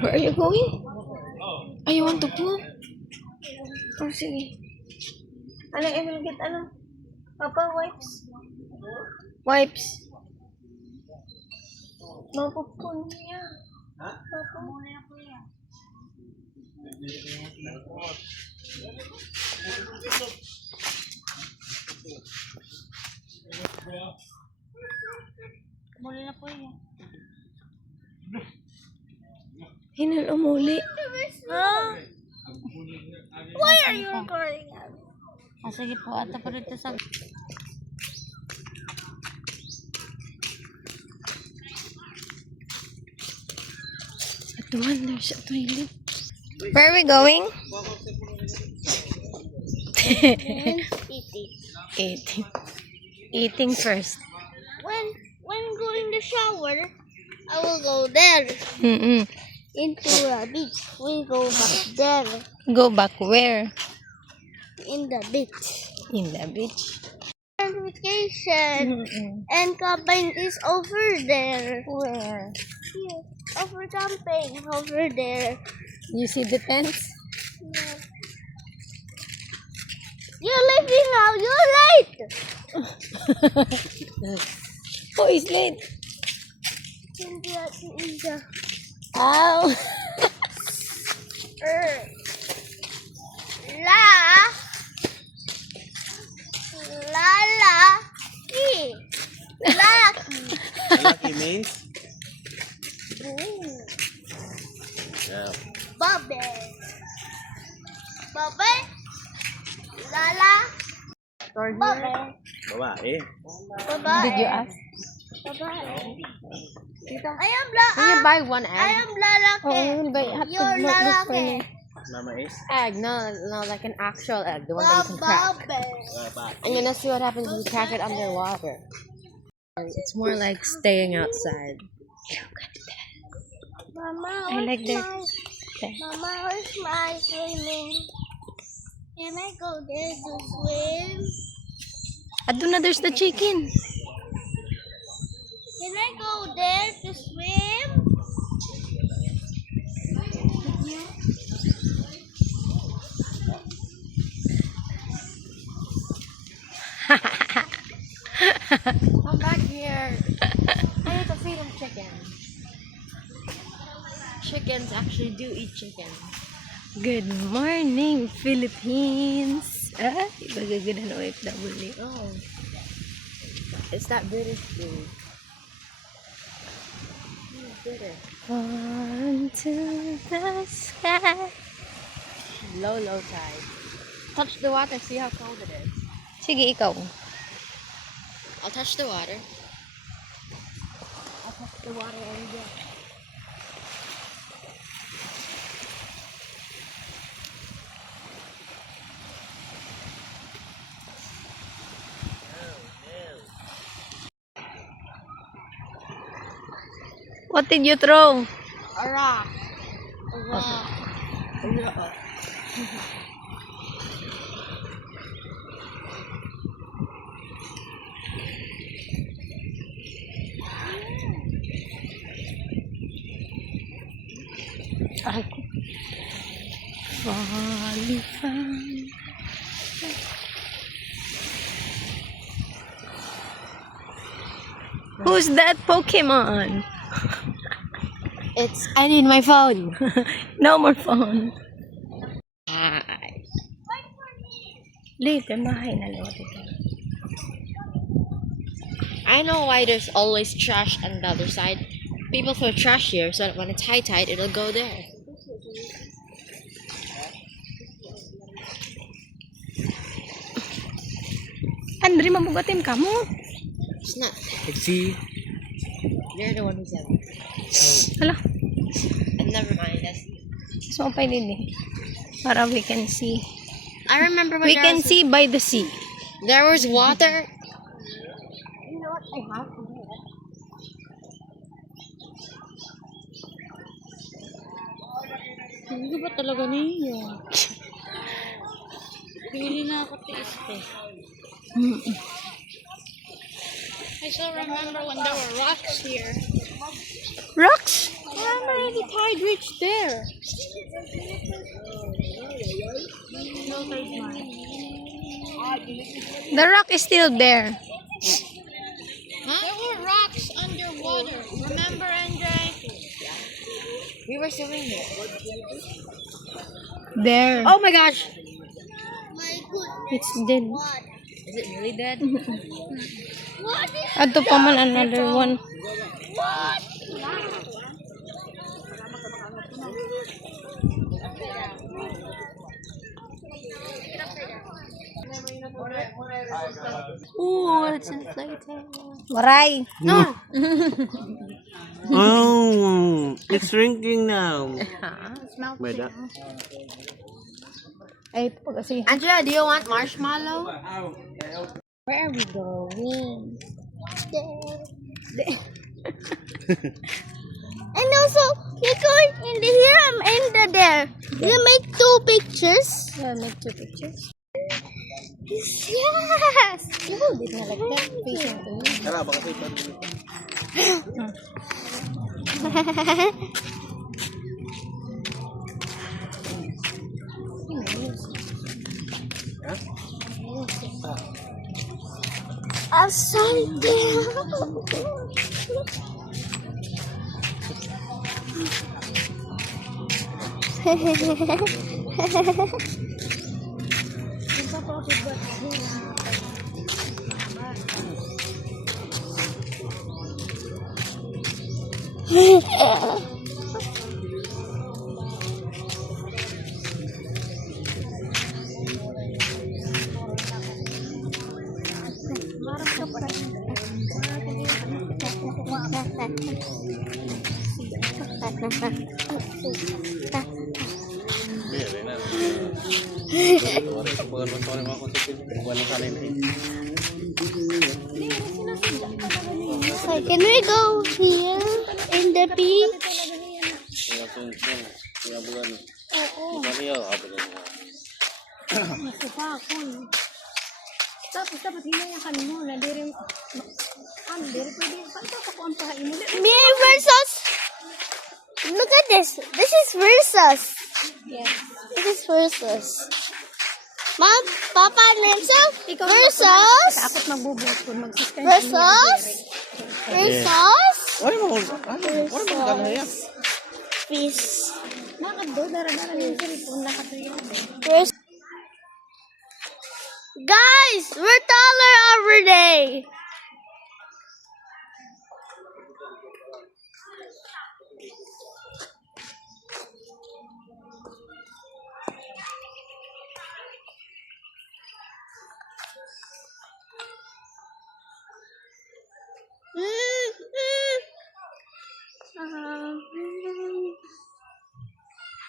Where are you going? Oh, you want to poo? Oh, sige. Ano, Emil, get ano? Papa, wipes? Wipes. Mapupun niya. Papa. Muli na po yan. Hinal umuli. Huh? Why are you recording us? Ah, sige po. Ata pa rito sa... At one, there's a toilet. Where are we going? Eating. Eating first. When going to shower, I will go there. Into the beach. We go back there. Go back where? In the beach. In the beach. And vacation. And camping is over there. Where? Here. Over camping. Over there. You see the tents? Yeah. You're leaving now. You're late. Who is late? India. Ow! Lucky. Lucky means? Boom. Yeah. Bubble. Lala. Bubble. Babae. Bye-bye. Did you ask? Bye-bye. Tita, I am can you buy one I egg? am lalaki. Oh, we'll buy, have to You're look for lalaki. me. Mama is? Egg, no, like an actual egg, the one that you can crack. Bubble. And you're gonna see what happens when you crack it underwater. It's more like staying outside. Mama, I like their... Mama, where's my swimming? Can I go there to swim? Aduna, there's the chicken. Can I go there to swim? Come back here. I need to feed them chicken. Chickens actually do eat chicken. Good morning, Philippines. Ah, ibagaganda ng OFW. Oh. It's that British food. British. On to the sky. Low tide. Touch the water, see how cold it is. Sige, ikaw. I'll touch the water. I'll touch the water every day. What did you throw? A rock. A rock. Who's that Pokemon? I need my phone. No more phone. Hi. Later, mahay na lang ito. I know why there's always trash on the other side. People throw trash here so that when it's high tide, it'll go there. Andre, mabugatim ka mo. It's not. See? You're the one who said it. Hala. And never mind. So, pa din eh. Para we can see. I remember when We can see by the sea. there was water. You know what I have to do? Hindi ba talaga niya? Pili na ako tiis eh. I still remember when there were rocks here. Rocks? I'm already tide reach there. The rock is still there. Huh? There were rocks underwater. Remember, Andre? We were swimming there. There. Oh my gosh. My goodness. It's dead. What? Is it really dead? What is Ato pa man another one. what? Ooh, it's inflating. Waray. No. Oh, it's shrinking now. Wait, that. Ay, pag kasi. Angela, do you want marshmallow? Where are we going? And also, you're going in the here and in the there. You make 2 pictures. Yeah, make 2 pictures. Yes. You hold it na like that, facing to me. Tara, baka sa iba. I'm sorry. Iya, Rena. Bukan mga konsepin. Bukan ng salin eh. So can we go here in the beach? Mga sunsun. Mga bulan. Bukan niya. Apa niya? Masuka ako. Tapos dapat hinayakan mo na diri diri pwede paano ko ang pahain mo. Me versus. Look at this. This is versus. Yes. This is versus. Mom, Papa, and himself. Ikaw Versus. Akot magbubot kung mag-sustain. Versus. Versus. Wala mo. Wala mo gano'n yan. Peace. Nakado dara-dara ni cellphone nakatuyo. Versus. Guys, we're taller every day.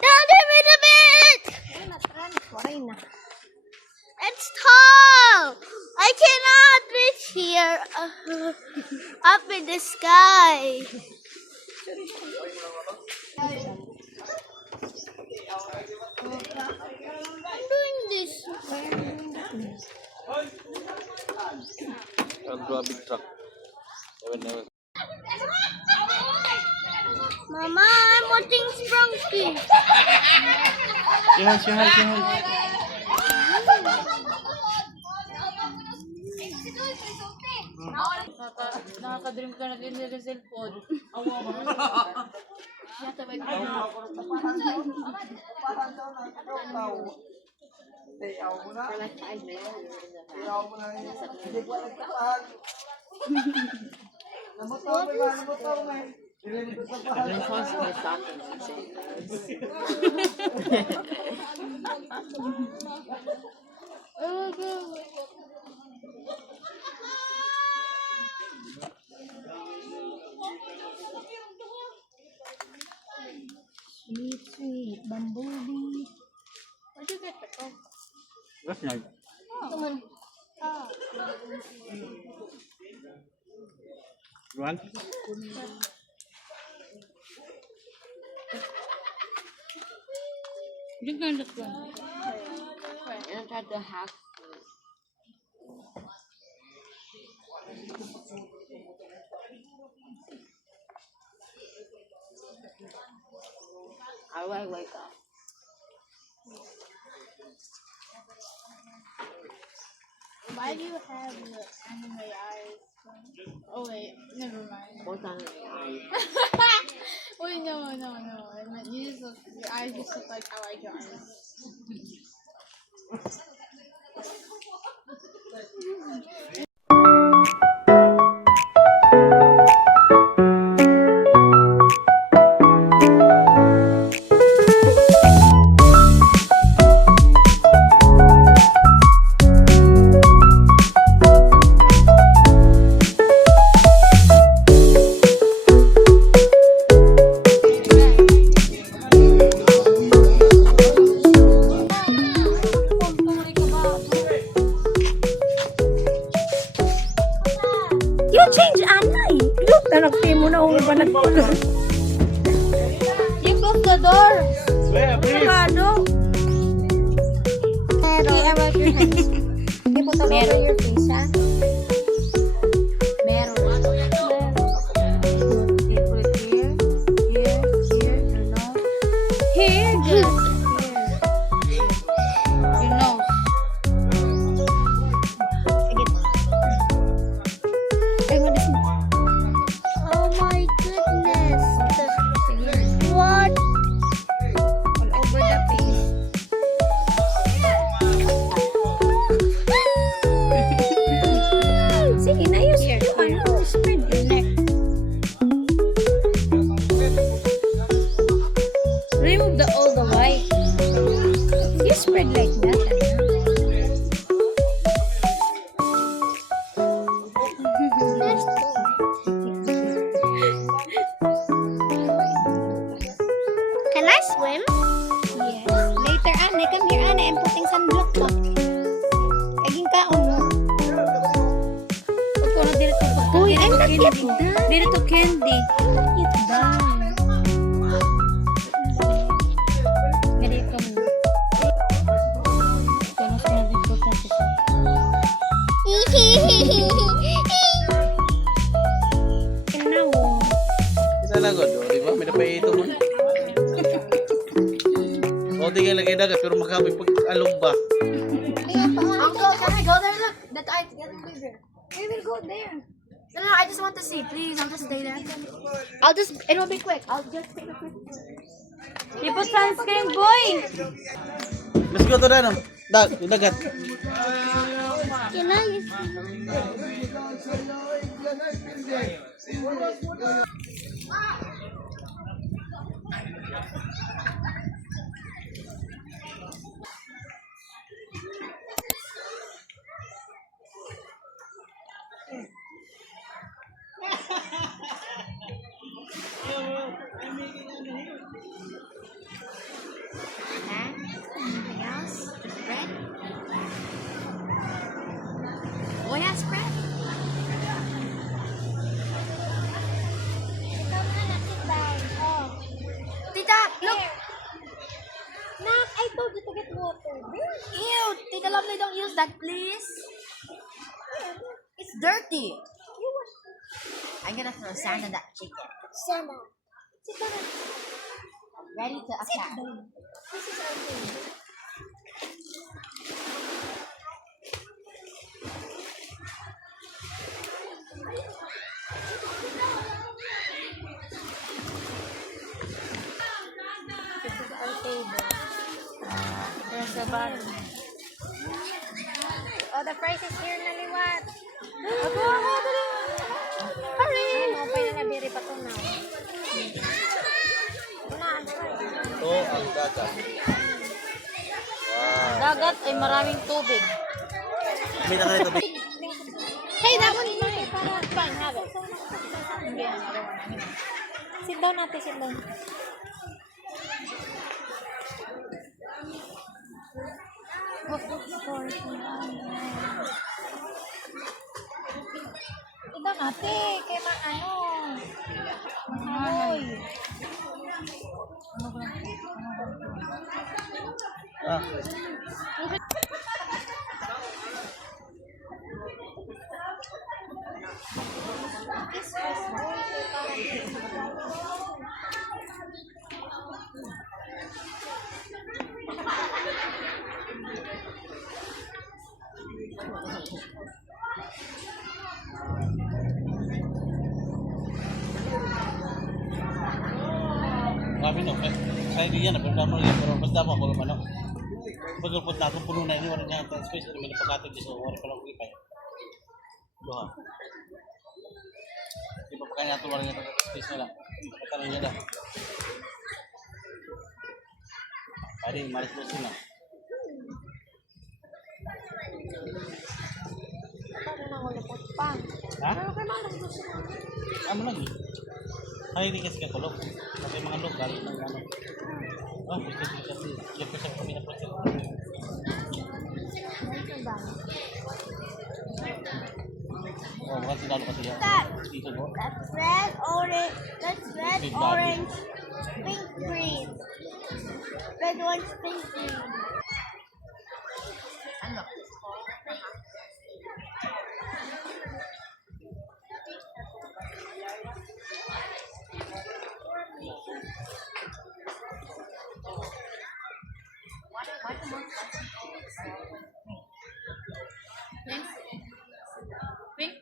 Down a bit. Waray na. It's tall. I cannot reach here. Up in the sky. I'm doing this. I'll draw a big truck. Never. Mama, I'm watching Sprunky. Sihan. Nakaka-dream ka na din sa cellphone. Sweet bumblebee. Where'd you get the phone? That's nice. You want? You can just go. And try to hack. Away ka. Why do you have the anime eyes? Oh wait, never mind. Wait, no. I meant you just look, your eyes just look like how I draw eyes. You change anay. Look, tanagti mo na ulo ba nagpulor. You close the door. Sakado. Okay, I wipe your hands. You put all over your face, ha? Meron. You put it here, your nose. Here, just here. Your nose. Oh my goodness. What? All over the face. Sige, na-use yung ano, spread your neck. Remove all the white. You spread like that, There's Can I swim? Yes. Later, Anne, come here, Anne. I'm putting sunblock back. Aging kaon mo. Huwag ko na dito. Uy, I'm not yet done. Dito candy. I'm not yet done. Ganito mo. Ito na siya important siya. Now, Isa lang ko, di ba? May napay ito mo. O, di nga lagay dagat, pero makapit pag along ba? Uncle, can I go there? Look, that eye together bigger. We will go there. No, I just want to see. Please, I'll just stay there. It will be quick. I'll just take a quick. You put sunscreen, boy. Let's go to na, no? Yung dagat. Can I? Anything else? Spread? Oh yeah, spread. Tita, look. Nak, I told you to get water. Ew, Tita Lovely, don't use that, please. It's dirty. I'm gonna throw sand on that chicken. Sana. Sit down. Ready to attack. This is our food. This is our table. There's the bottom. Oh, the price is here na liwat. Ako, dali. Hurry! Ay, mapay na nabiri pa to na. Unaan, price. Ito ang dagat. Wow. Dagat ay maraming tubig. May nakalito. Hey, that one is mine. Fine, have it. Hindi, another one. Sit down natin, sit down. Ito natin, kay ano. Ay. Ah. ano, kaya di yan, pero damo yan, pero basta mo ako ano. Pagulpot na akong puno na ini, wala niya ang space, may napakatid dito, wala pa lang kulipay. Doha. Di pa pa kanya tuwala niya pagka-space nila. Pagkatalan niya dah. Pwede, maris po sila. Paano na ulupot pa? Ha? Pero kay malas mo sila. Ano lagi? Ay, di kasi kakulog. Kasi mga lokal ng ano. Ah, gusto ko kasi. Yung kasi kami na proses. Oh, bukan sinalo kasi yan. Dito po. That's red, orange. That's red, Big body. orange, pink, green. Red, orange, pink, green. Ano? Pink?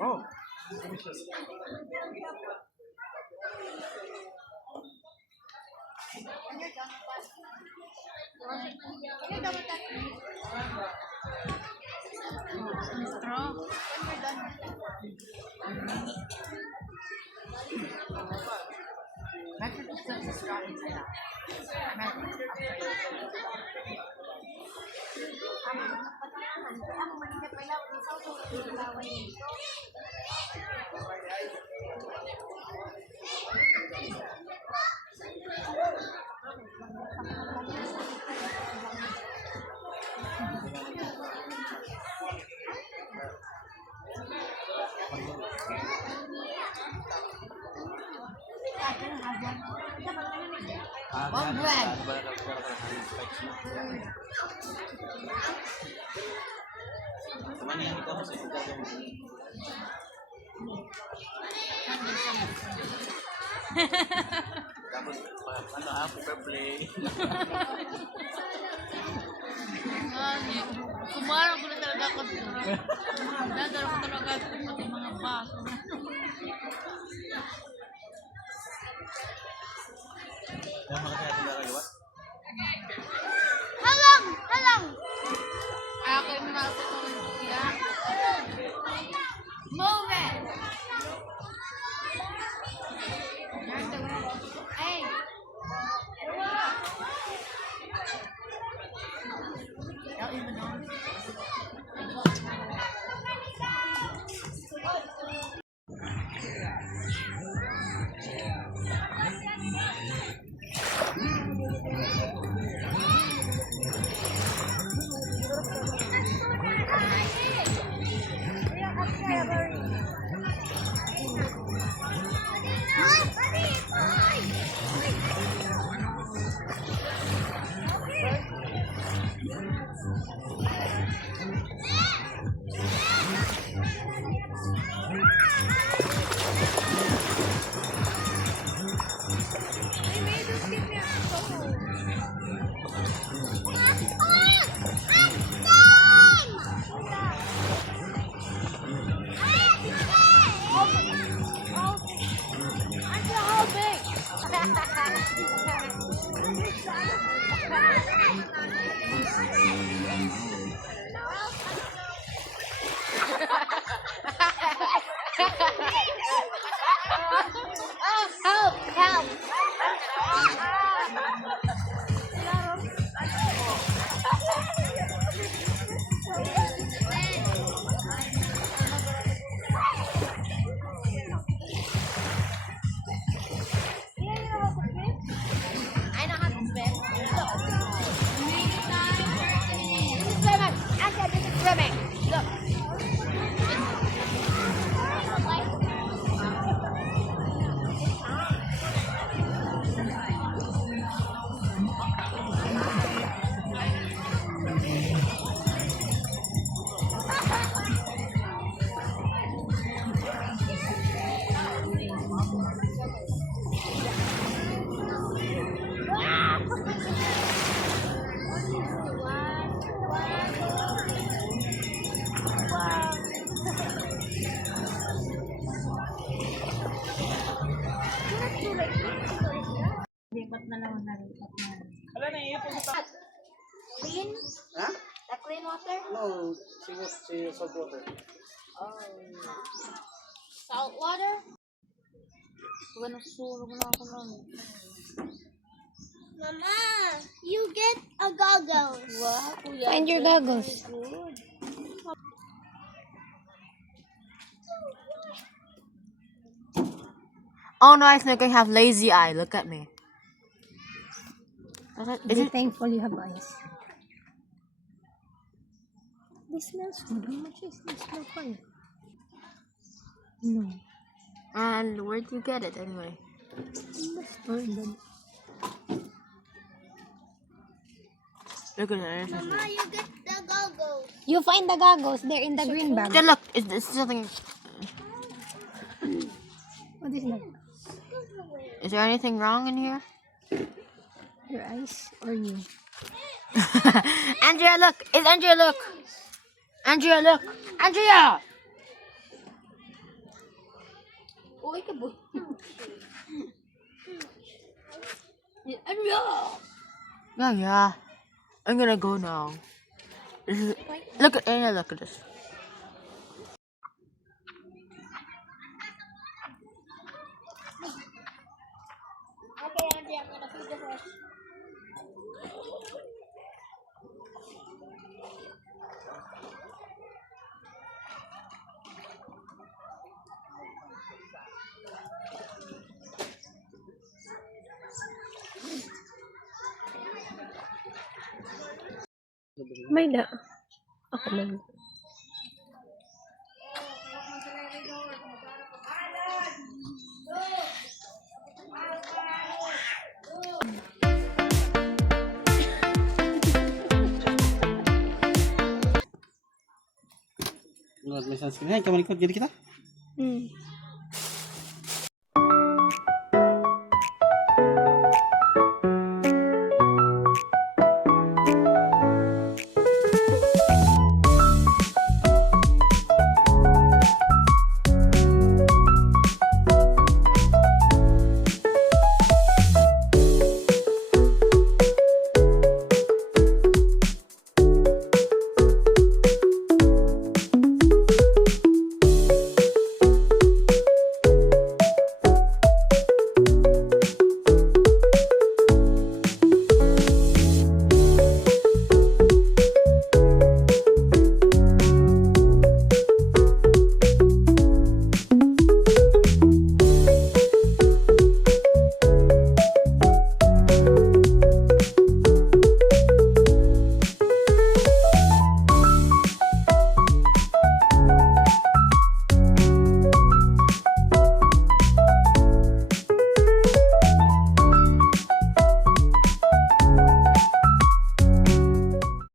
Oh. Straw. Bakit gusto sa straw inside out? One bread. Mana yang kita masih kita Tapos, ano ako, play. Kumarang ko na talaga ako. Dadalo ko talaga pati mga baso. Yang makasaya tinggal kayo, what? Halang! Halang! Ako yung nalapot ko ng siya. Move it! Hey! Help! Help! I know how to swim. Swimming! Asa, this is swimming! Look! Wala na iyo po sa Clean? Ha? The clean water? No, si salt water. Salt water? Mama, you get a goggles. Find your goggles. Oh no, I think I have lazy eye. Look at me. Be thankful you have eyes. This smells good. How much is this smell fun? No. And where'd you get it anyway? Look at it. Mama, you get the goggles. You find the goggles. They're in the green bag. Then look, it's something. What is that? Is there anything wrong in here? Your eyes or you? Andrea, look! It's Andrea, look! Andrea, look! Andrea! Oh, ikaw boy. Yeah. I'm gonna go now. Look at Andrea, look at this. Okay, Andy, I'm gonna feed the fish. May da. Ako man. May sunscreen. Hay, kamalikot gini kita. Hmm.